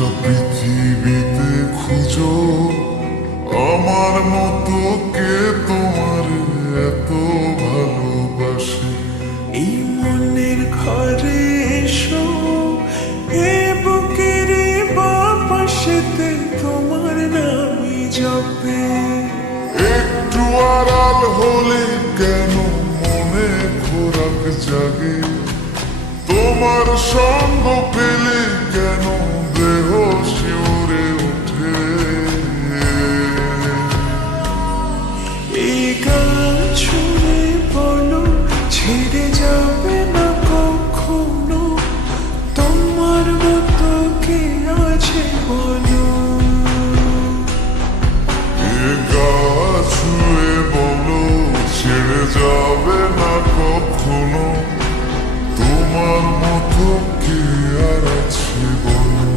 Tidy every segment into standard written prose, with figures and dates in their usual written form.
গোটা পৃথিবীতে খুঁজো আমার মতো কে তোমার এত ভালোবাসে। এই মনের ঘরে এসো, এ বুকের বাপাশেতে তোমার নামই জপে। একটু আড়াল হলে কেন মনে খোরাক জাগে, তোমার সঙ্গ পেলে কেন দেহ শিউরে ওঠে। এই গান শুনে বলো ছেড়ে যাবে না কখনো, তোমার মতো কে আছে বলো। এ গা ছুঁয়ে বলো ছেড়ে যাবে না কখনো, তোমার মতো কে আর আছে বলো।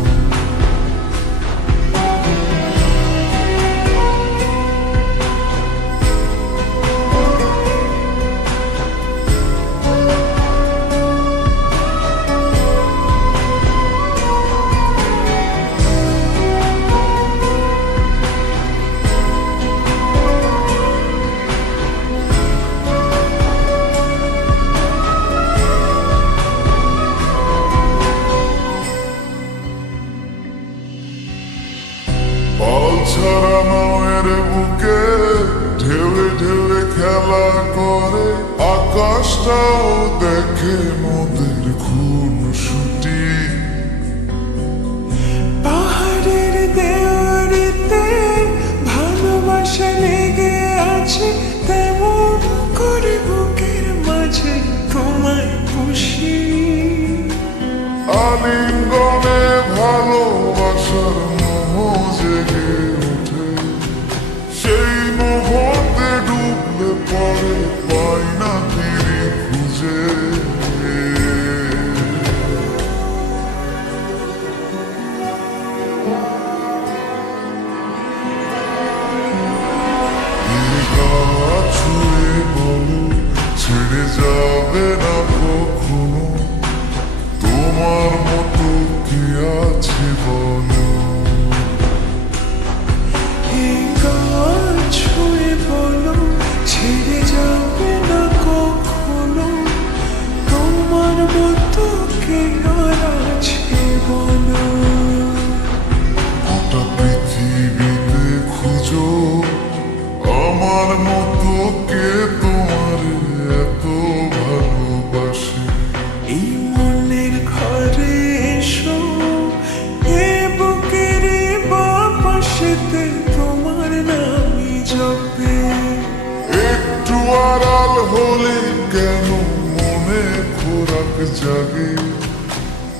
পাল ছাড়া নামের বুকে ঢেউে ঢেউে খেলা করে, আকাশটাও দেখে নদীর খুন ছুটি। পাহাড়ের দেওয়ারিতে ভালোবাসা লেগে আছে, তেমন করে বুকের মাঝে তোমায় খুশি। আলিঙ্গনে ভালোবাসার মোহ জেগে ওঠে, সেই মোহতে ডুবলে পরে পাই না ফিরে খুঁজে। ছুঁয়ে বলো ছেড়ে যাবে না কখনো, তোমার মতো কি আছে বলো। এই গান ছুঁয়ে বলো ছেড়ে যাবে না কখনো, তোমার মতো কে আর আছে বলো। গোটা পৃথিবীতে খুঁজো আমার মতো কে তোমার এত ভালোবাসে। এই মনের ঘরে এসো, এ বুকের বাপাশেতে তোমার নামই জপে। একটু আড়াল হলে কেন মনে খোরাক জাগে,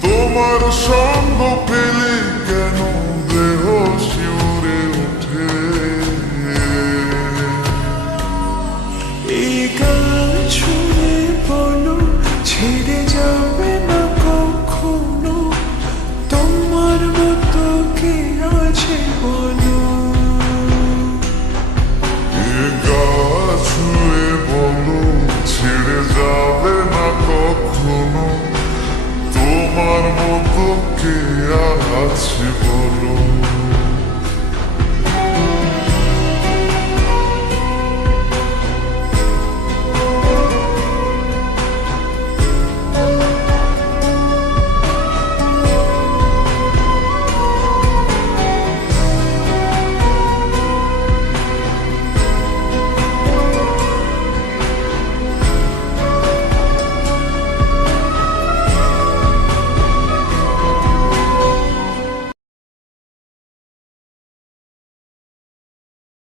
তোমার সঙ্গ পেলে কেন দেহ শিউরে ওঠে। এই গান শুনে বলো ছেড়ে যাবে না কখনো, তোমার মতো কে আছে বলো। এ গা ছুঁয়ে বলো ছেড়ে যাবে না কখনো, তোমার মতো কে আর আছে বলো।